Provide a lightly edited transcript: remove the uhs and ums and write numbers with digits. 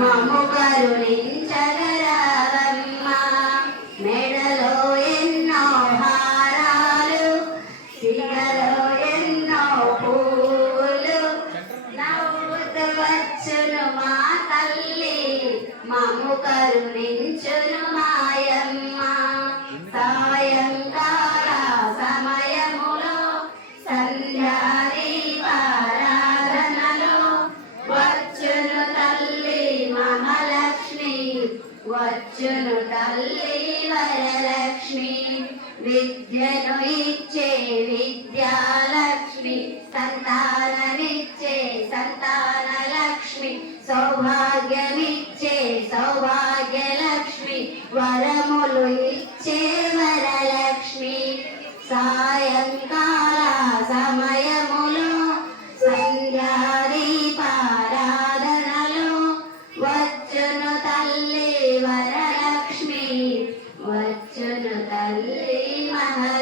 మమ్ము కరుణించగరావమ్మ. మెడలో ఎన్నో హారాలు, సిగలో ఎన్నో పూలు, నవ్వుతూ వచ్చును మా తల్లి, మమ్ము కరుణించును మాయమ్మ. సాయంకాల సమయములో సంధ్యాదీపారాధనలో వచ్చును తల్లి మహాలక్ష్మి, వచ్చును తల్లి వరలక్ష్మి. విద్యను ఇచ్చే విద్యాలక్ష్మి, సంతానమిచ్చే సంతానలక్ష్మి, సౌభాగ్యమిచ్చే సౌభాగ్యలక్ష్మి, వరములు ఇచ్చే వరలక్ష్మి. సాయంకాల సమయములో సంధ్యాదీపారాధనలో వచ్చును తల్లి వరలక్ష్మి, వచ్చును తల్లి మహా